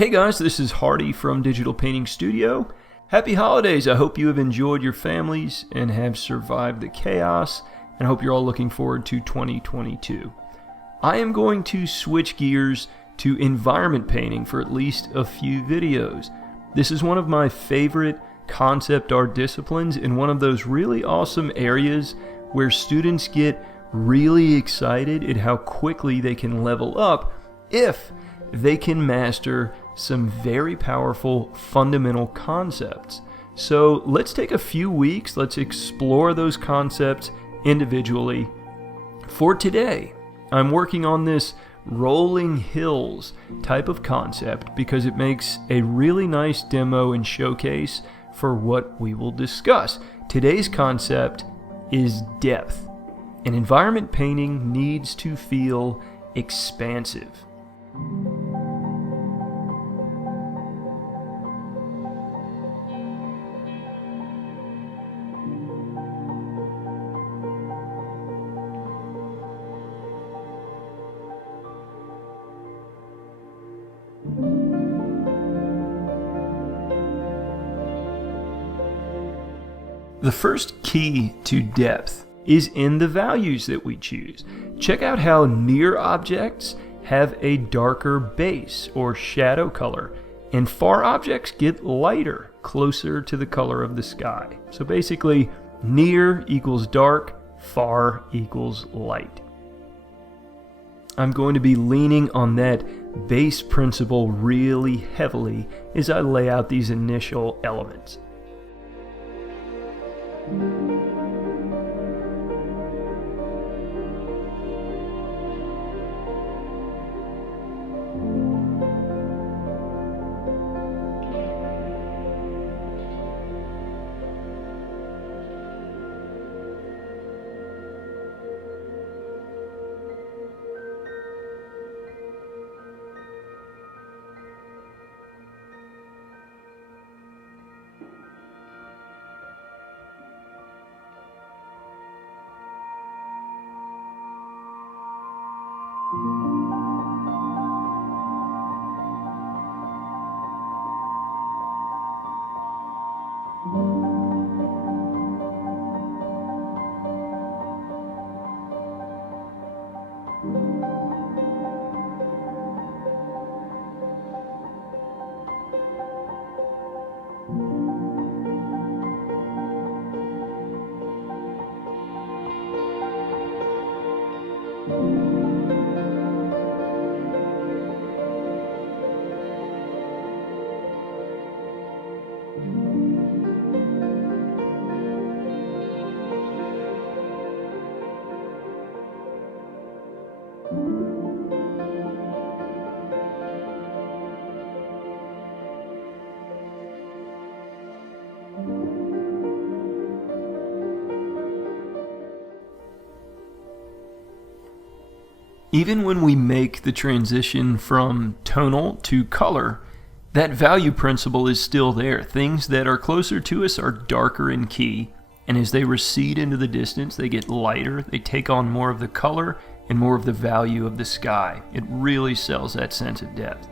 Hey guys, this is Hardy from Digital Painting Studio. Happy holidays. I hope you have enjoyed your families and have survived the chaos, and I hope you're all looking forward to 2022. I am going to switch gears to environment painting for at least a few videos. This is one of my favorite concept art disciplines and one of those really awesome areas where students get really excited at how quickly they can level up if they can master some very powerful fundamental concepts. So let's take a few weeks, let's explore those concepts individually. For today, I'm working on this rolling hills type of concept because it makes a really nice demo and showcase for what we will discuss. Today's concept is depth. And environment painting needs to feel expansive. The first key to depth is in the values that we choose. Check out how near objects have a darker base or shadow color, and far objects get lighter, closer to the color of the sky. So basically, near equals dark, far equals light. I'm going to be leaning on that base principle really heavily as I lay out these initial elements. Even when we make the transition from tonal to color, that value principle is still there. Things that are closer to us are darker in key, and as they recede into the distance, they get lighter, they take on more of the color and more of the value of the sky. It really sells that sense of depth.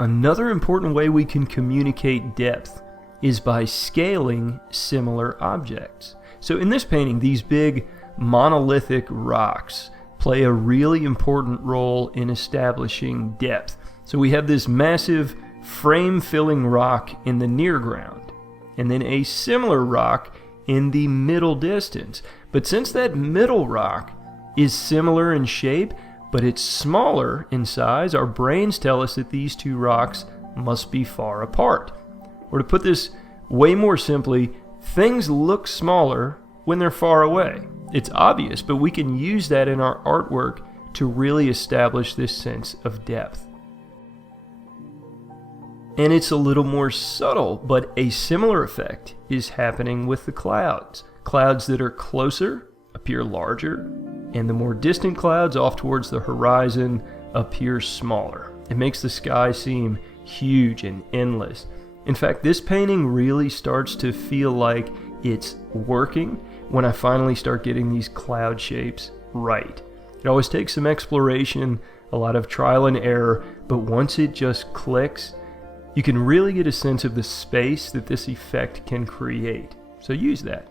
Another important way we can communicate depth is by scaling similar objects. So in this painting, these big monolithic rocks play a really important role in establishing depth. So we have this massive frame-filling rock in the near ground, and then a similar rock in the middle distance. But since that middle rock is similar in shape, but it's smaller in size, our brains tell us that these two rocks must be far apart. Or to put this way more simply, things look smaller when they're far away. It's obvious, but we can use that in our artwork to really establish this sense of depth. And it's a little more subtle, but a similar effect is happening with the clouds. Clouds that are closer appear larger, and the more distant clouds off towards the horizon appear smaller. It makes the sky seem huge and endless. In fact, this painting really starts to feel like it's working when I finally start getting these cloud shapes right. It always takes some exploration, a lot of trial and error, but once it just clicks, you can really get a sense of the space that this effect can create. So use that.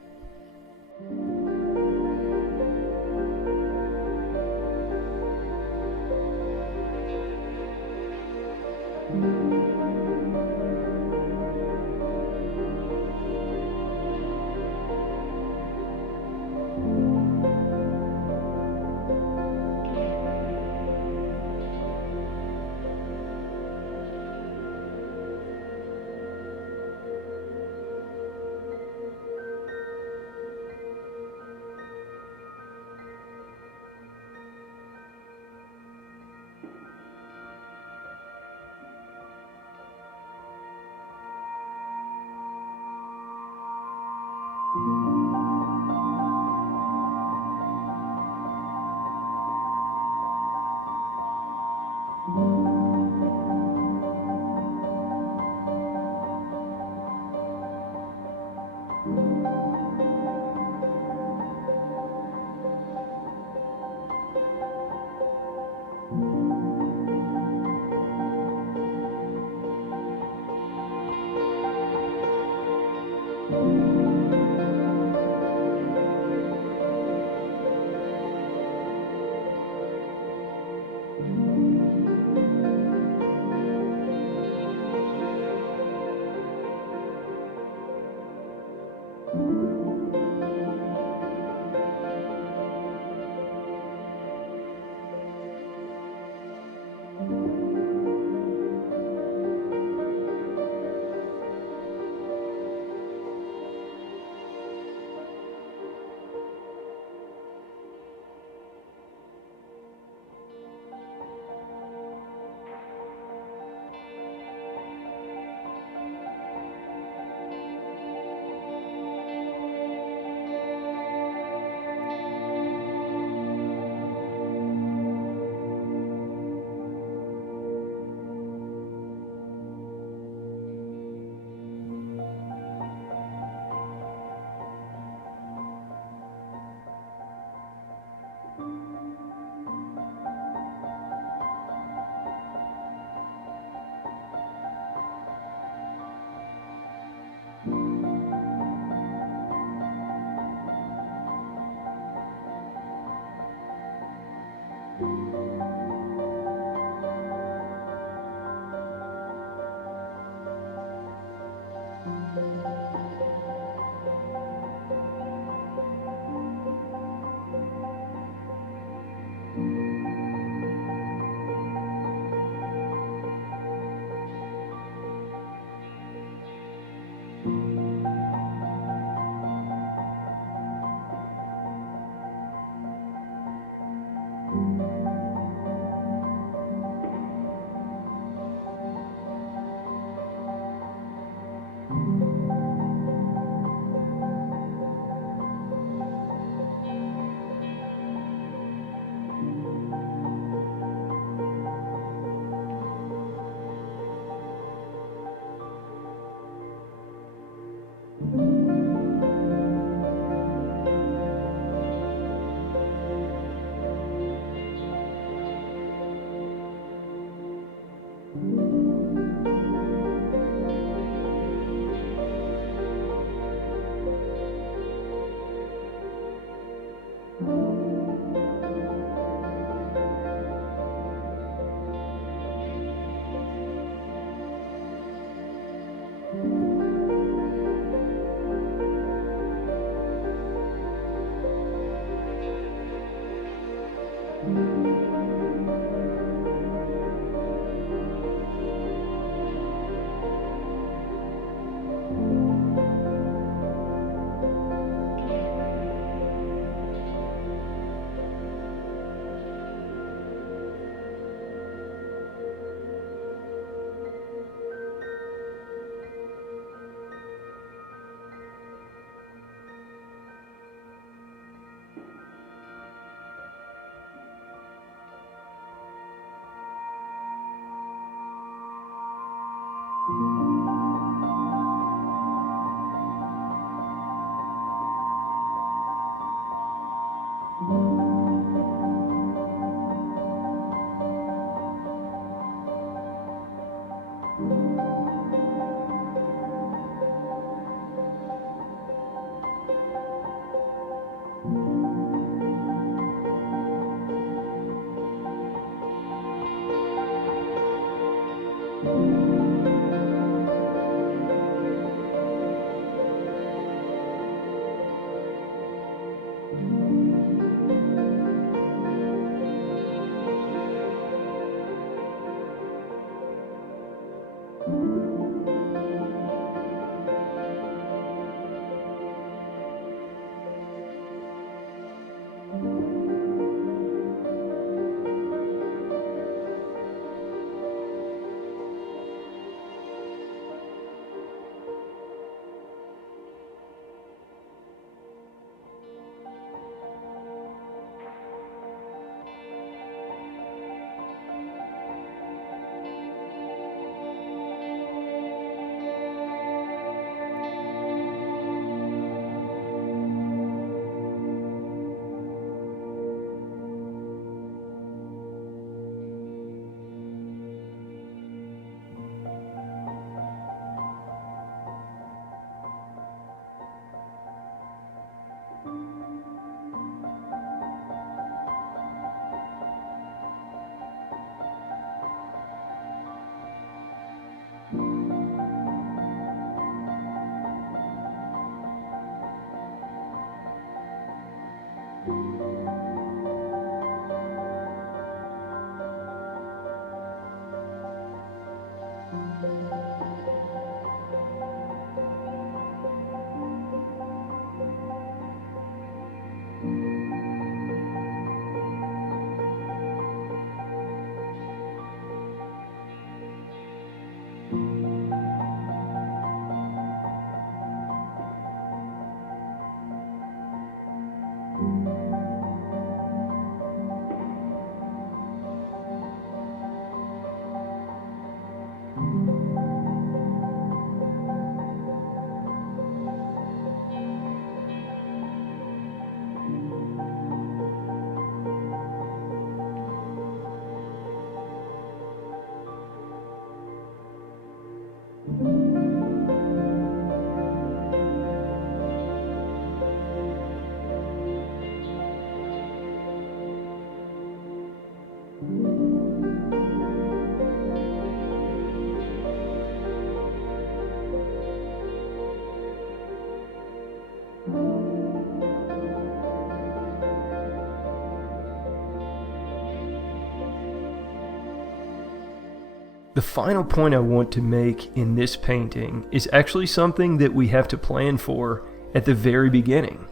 The final point I want to make in this painting is actually something that we have to plan for at the very beginning,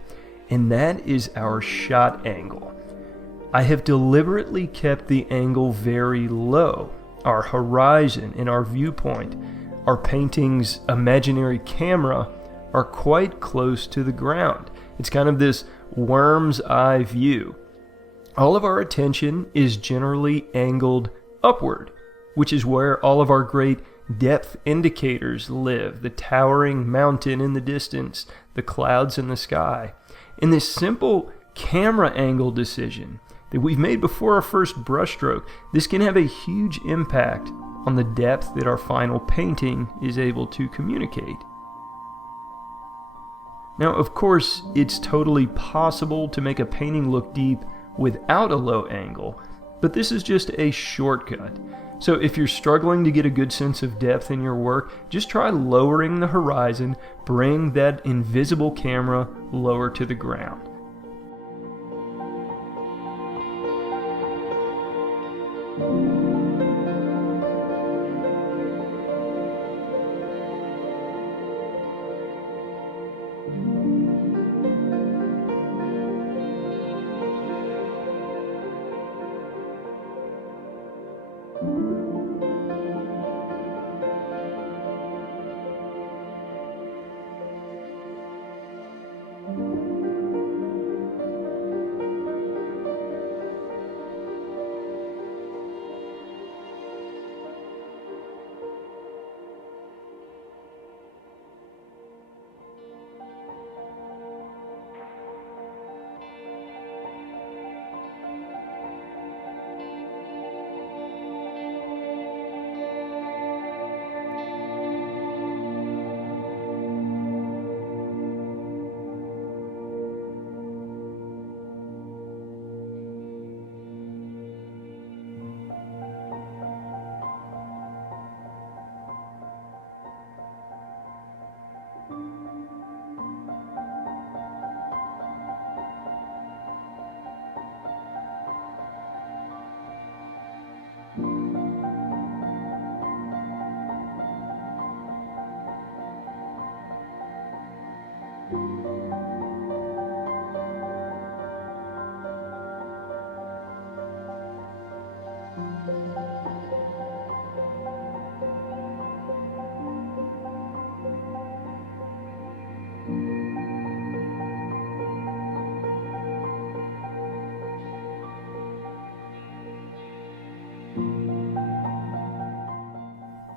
and that is our shot angle. I have deliberately kept the angle very low. Our horizon and our viewpoint, our painting's imaginary camera, are quite close to the ground. It's kind of this worm's eye view. All of our attention is generally angled upward, which is where all of our great depth indicators live, the towering mountain in the distance, the clouds in the sky. And this simple camera angle decision that we've made before our first brushstroke, this can have a huge impact on the depth that our final painting is able to communicate. Now, of course, it's totally possible to make a painting look deep without a low angle, but this is just a shortcut. So if you're struggling to get a good sense of depth in your work, just try lowering the horizon, bring that invisible camera lower to the ground.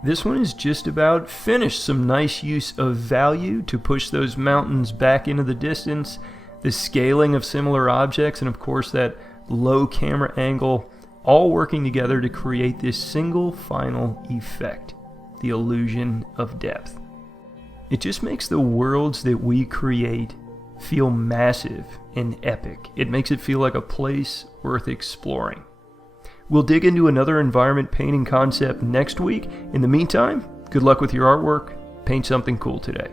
This one is just about finished. Some nice use of value to push those mountains back into the distance, the scaling of similar objects, and of course that low camera angle, all working together to create this single final effect, the illusion of depth. It just makes the worlds that we create feel massive and epic. It makes it feel like a place worth exploring. We'll dig into another environment painting concept next week. In the meantime, good luck with your artwork. Paint something cool today.